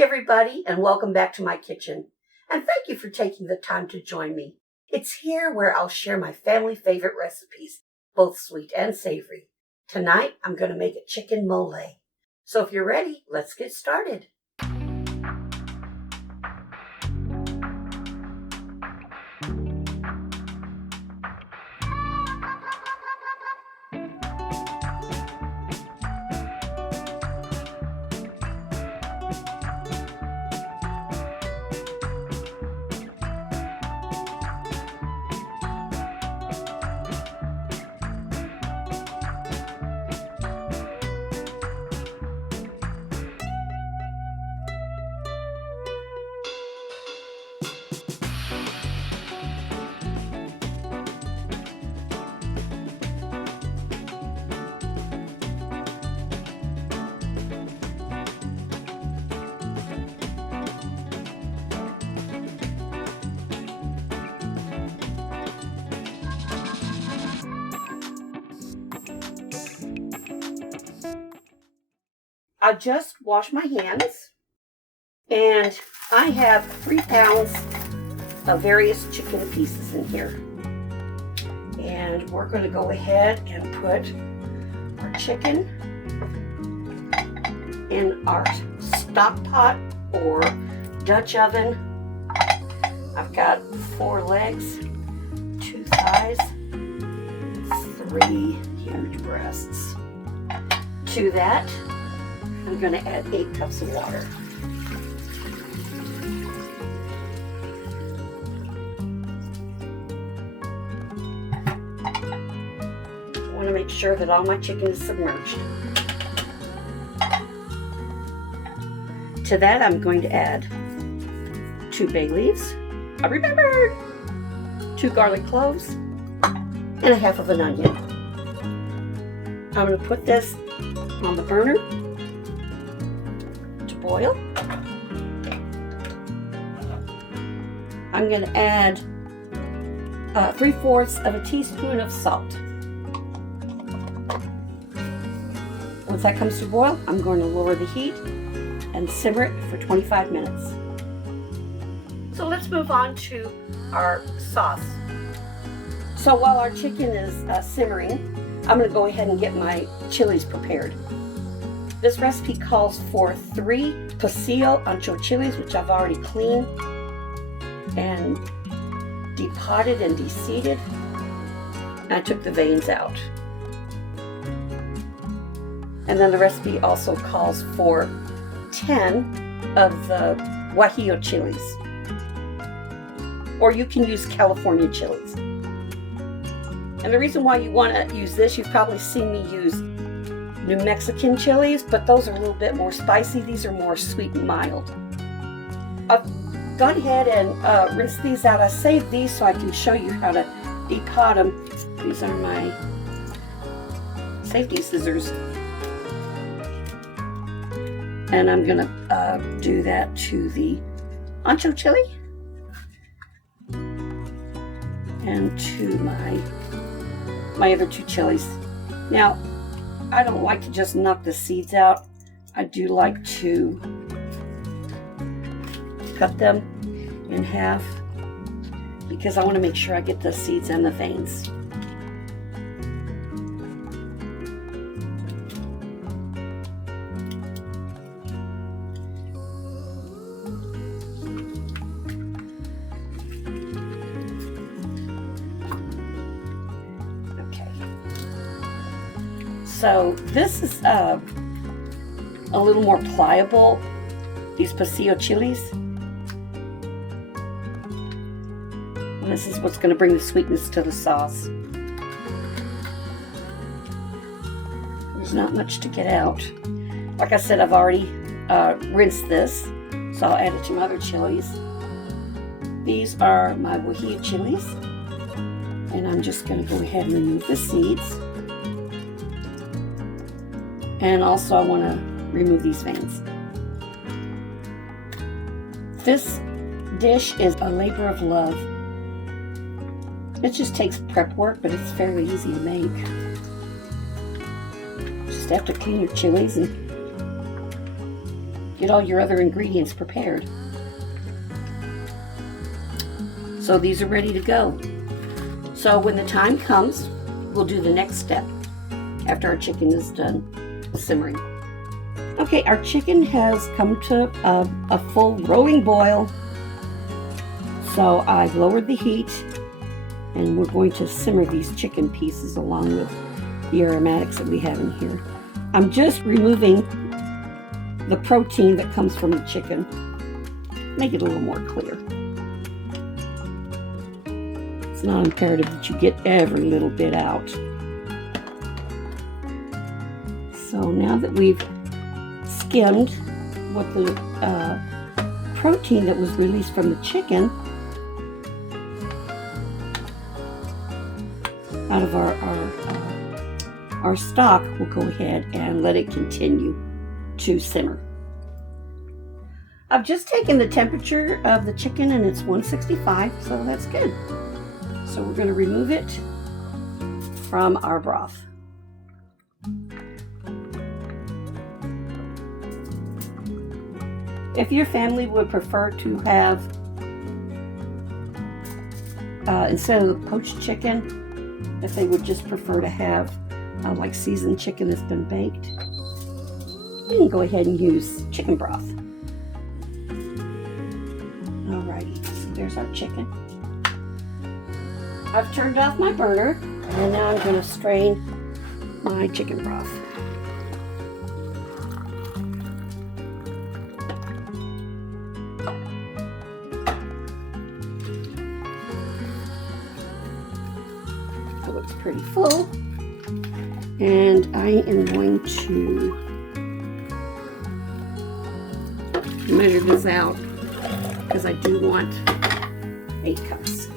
everybody, and welcome back to my kitchen. And thank you for taking the time to join me. It's here where I'll share my family favorite recipes, both sweet and savory. Tonight, I'm going to make a chicken molé. So if you're ready, let's get started. I just washed my hands, and I have 3 pounds of various chicken pieces in here. And we're going to go ahead and put our chicken in our stock pot or Dutch oven. I've got 4 legs, 2 thighs, 3 huge breasts. To that, I'm going to add 8 cups of water. I want to make sure that all my chicken is submerged. To that, I'm going to add 2 bay leaves. I remembered! 2 garlic cloves and a half of an onion. I'm going to put this on the burner to boil. I'm going to add 3/4 of a teaspoon of salt. Once that comes to boil, I'm going to lower the heat and simmer it for 25 minutes. So let's move on to our sauce. So while our chicken is simmering, I'm going to go ahead and get my chilies prepared. This recipe calls for 3 Pasilla Ancho chilies, which I've already cleaned and depotted and deseeded. And I took the veins out. And then the recipe also calls for 10 of the Guajillo chilies. Or you can use California chilies. And the reason why you want to use this, you've probably seen me use New Mexican chilies, but those are a little bit more spicy. These are more sweet and mild. I've gone ahead and rinsed these out. I saved these so I can show you how to depot them. These are my safety scissors. And I'm going to do that to the ancho chili and to my other 2 chilies. Now, I don't like to just knock the seeds out. I do like to cut them in half because I want to make sure I get the seeds and the veins. So this is a little more pliable, these Pasilla chilies. And this is what's going to bring the sweetness to the sauce. There's not much to get out. Like I said, I've already rinsed this, so I'll add it to my other chilies. These are my Guajillo chilies, and I'm just going to go ahead and remove the seeds. And also I want to remove these veins. This dish is a labor of love. It just takes prep work, but it's fairly easy to make. Just have to clean your chilies and get all your other ingredients prepared. So these are ready to go. So when the time comes, we'll do the next step after our chicken is done simmering. Okay, our chicken has come to a full rolling boil. So I've lowered the heat, and we're going to simmer these chicken pieces along with the aromatics that we have in here. I'm just removing the protein that comes from the chicken. Make it a little more clear. It's not imperative that you get every little bit out. So now that we've skimmed what the protein that was released from the chicken out of our stock, we'll go ahead and let it continue to simmer. I've just taken the temperature of the chicken and it's 165, so that's good. So we're going to remove it from our broth. If your family would prefer to have, instead of the poached chicken, if they would just prefer to have like seasoned chicken that's been baked, you can go ahead and use chicken broth. Alrighty, so there's our chicken. I've turned off my burner, and now I'm going to strain my chicken broth. It looks pretty full, and I am going to measure this out because I do want 8 cups.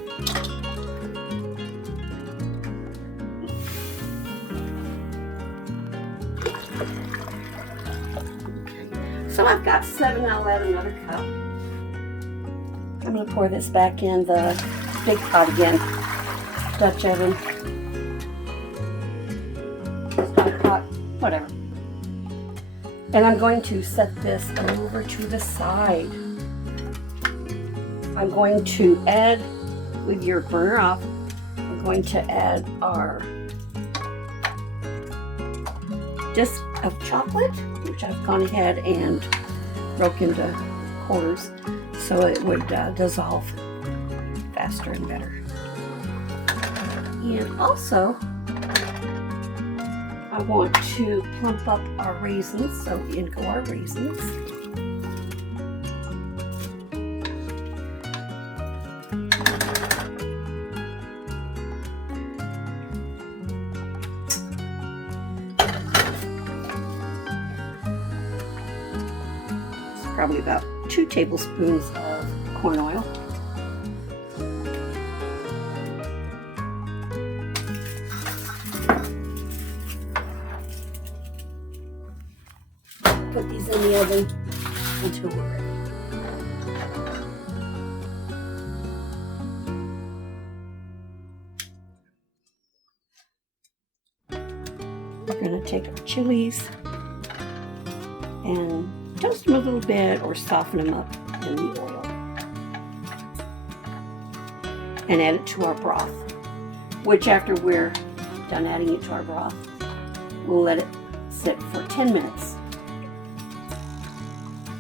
So I've got 7, I'll add another cup. I'm going to pour this back in the big pot again, Dutch oven. Stock pot, whatever. And I'm going to set this over to the side. I'm going to add, with your burner off, I'm going to add our disc of chocolate, which I've gone ahead and broke into quarters so it would dissolve faster and better. And also, I want to plump up our raisins, so in go our raisins. Probably about 2 tablespoons of corn oil. Put these in the oven until we're ready. We're going to take our chilies and toast them a little bit or soften them up in the oil and add it to our broth, which after we're done adding it to our broth, we'll let it sit for 10 minutes.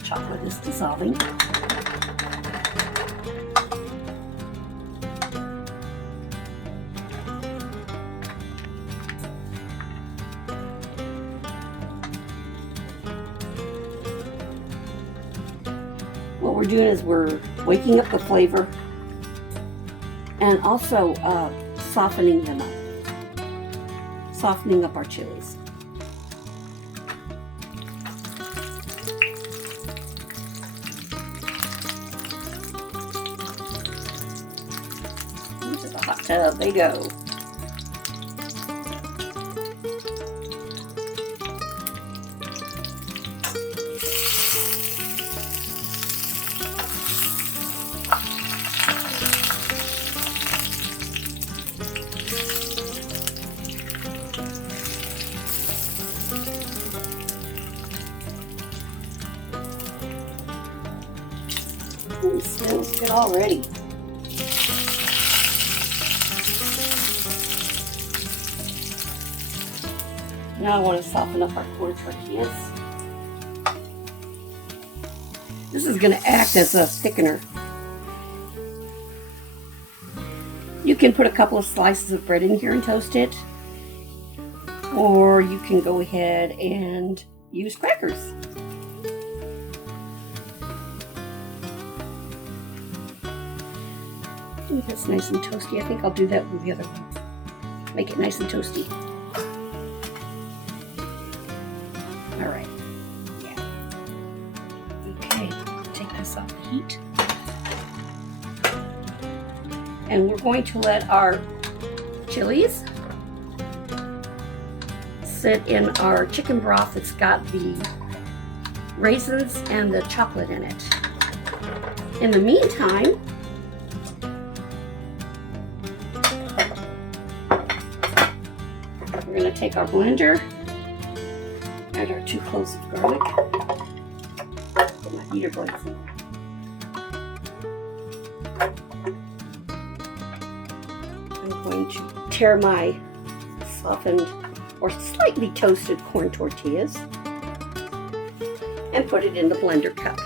Chocolate is dissolving. What we're doing is we're waking up the flavor and also softening them up, softening up our chilies. Into the hot tub they go. Ooh, it smells good already. Now I want to soften up our corn tortillas. This is going to act as a thickener. You can put a couple of slices of bread in here and toast it, or you can go ahead and use crackers. Ooh, that's nice and toasty. I think I'll do that with the other one. Make it nice and toasty. All right. Yeah. Okay, take this off the heat. And we're going to let our chilies sit in our chicken broth that's got the raisins and the chocolate in it. In the meantime, we're going to take our blender, add our 2 cloves of garlic. Put my heater blades in. I'm going to tear my softened or slightly toasted corn tortillas and put it in the blender cup.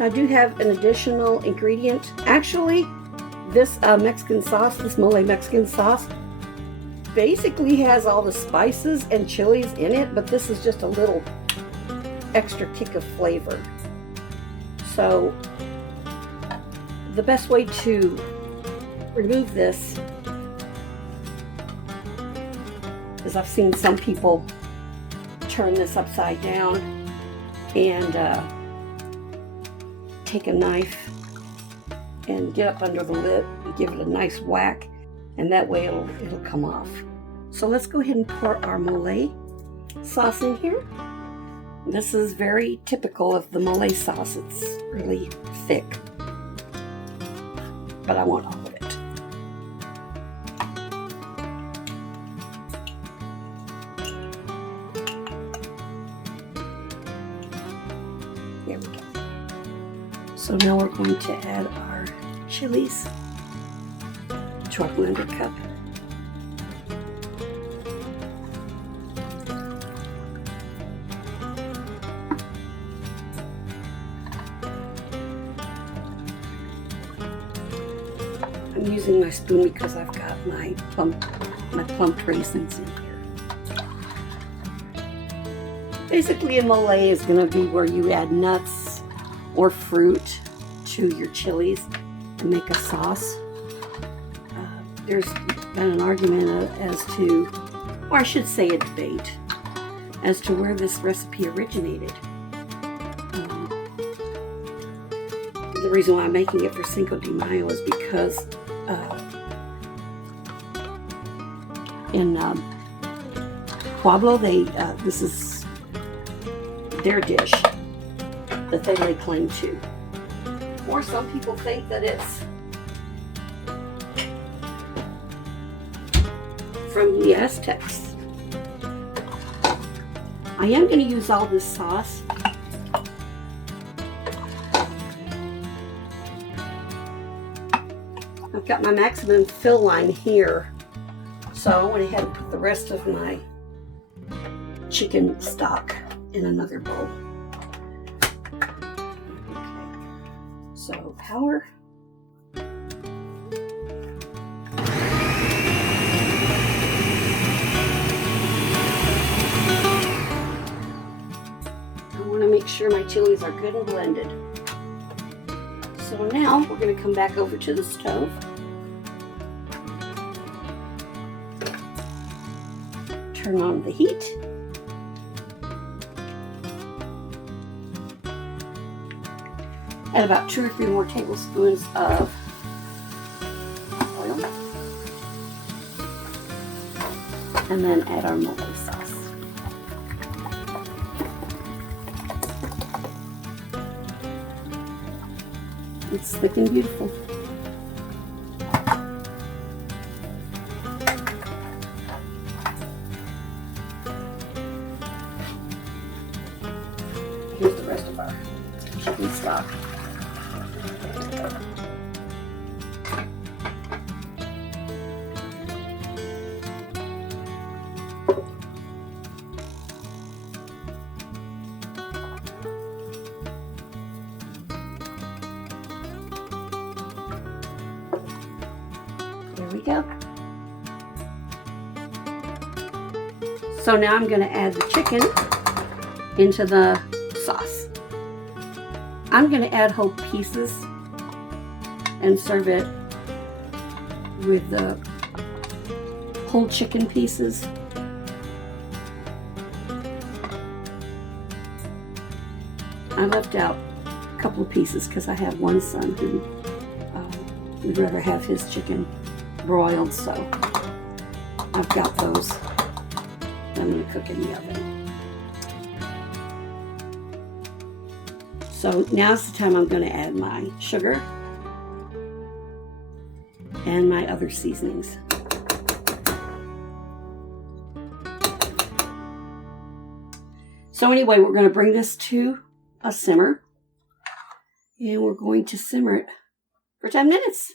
I do have an additional ingredient. Actually, this Mexican sauce, this Molé Mexican sauce, basically has all the spices and chilies in it, but this is just a little extra kick of flavor. So the best way to remove this is I've seen some people turn this upside down and take a knife and get up under the lid and give it a nice whack, and that way it'll come off. So let's go ahead and pour our Molé sauce in here. This is very typical of the Molé sauce. It's really thick, but I want all of it. There we go. So now we're going to add our chilies to our blender cup. I'm using my spoon because I've got my plumped raisins in here. Basically, a Molé is going to be where you add nuts or fruit to your chilies and make a sauce. There's been an argument as to, or I should say a debate, as to where this recipe originated. The reason why I'm making it for Cinco de Mayo is because in Pueblo, this is their dish that they lay claim to. Or some people think that it's from the Aztecs. I am going to use all this sauce. I've got my maximum fill line here, so I went ahead and put the rest of my chicken stock in another bowl. So power. I want to make sure my chilies are good and blended. So now we're going to come back over to the stove. Turn on the heat. Add about 2 or 3 more tablespoons of oil. And then add our Molé sauce. It's thick and beautiful. Here's the rest of our chicken stock. There we go. So now I'm going to add the chicken into the sauce. I'm going to add whole pieces and serve it with the whole chicken pieces. I left out a couple of pieces because I have one son who would rather have his chicken broiled, so I've got those. I'm going to cook in the oven. So now's the time I'm going to add my sugar and my other seasonings. So anyway, we're going to bring this to a simmer, and we're going to simmer it for 10 minutes.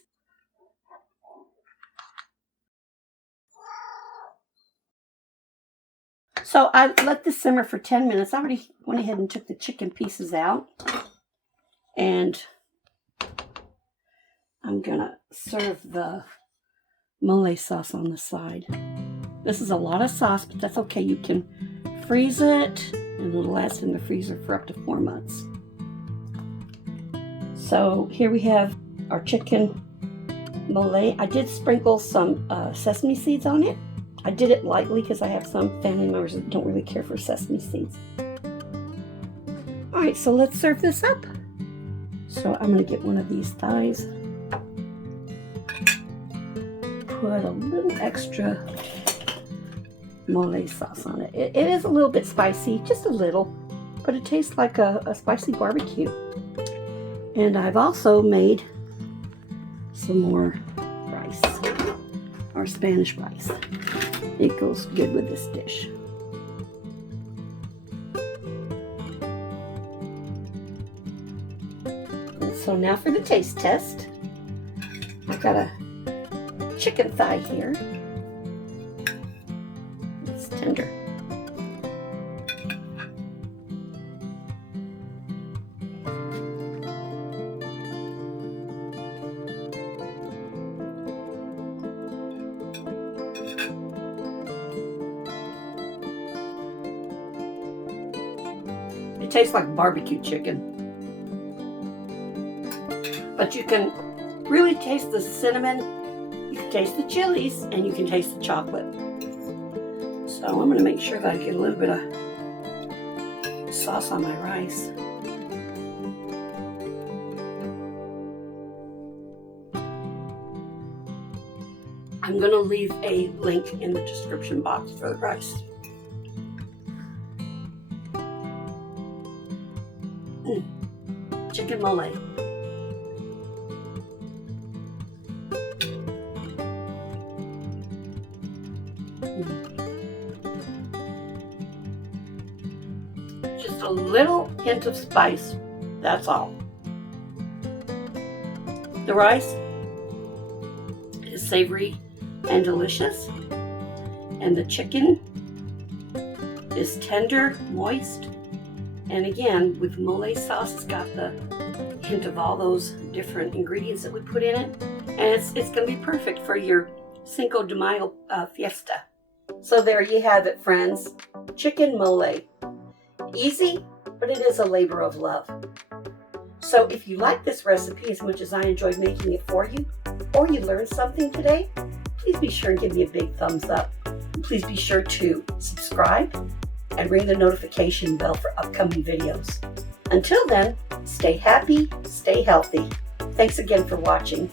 So I let this simmer for 10 minutes. I already went ahead and took the chicken pieces out, and I'm gonna serve the Molé sauce on the side. This is a lot of sauce, but that's okay. You can freeze it, and it'll last in the freezer for up to 4 months. So here we have our chicken Molé. I did sprinkle some sesame seeds on it. I did it lightly because I have some family members that don't really care for sesame seeds. All right, so let's serve this up. So I'm going to get one of these thighs. Put a little extra Molé sauce on it. It is a little bit spicy, just a little, but it tastes like a spicy barbecue. And I've also made some more rice, or Spanish rice. It goes good with this dish. And so now for the taste test. I've got a chicken thigh here. It's tender. It tastes like barbecue chicken. But you can really taste the cinnamon, you can taste the chilies, and you can taste the chocolate. So I'm going to make sure that I get a little bit of sauce on my rice. I'm going to leave a link in the description box for the rice. Chicken Molé. Just a little hint of spice, that's all. The rice is savory and delicious, and the chicken is tender, moist, and again, with Molé sauce, it's got the hint of all those different ingredients that we put in it, and it's going to be perfect for your Cinco de Mayo fiesta. So there you have it, friends. Chicken Molé. Easy, but it is a labor of love. So if you like this recipe as much as I enjoyed making it for you, or you learned something today, please be sure and give me a big thumbs up. And please be sure to subscribe and ring the notification bell for upcoming videos. Until then, stay happy, stay healthy. Thanks again for watching.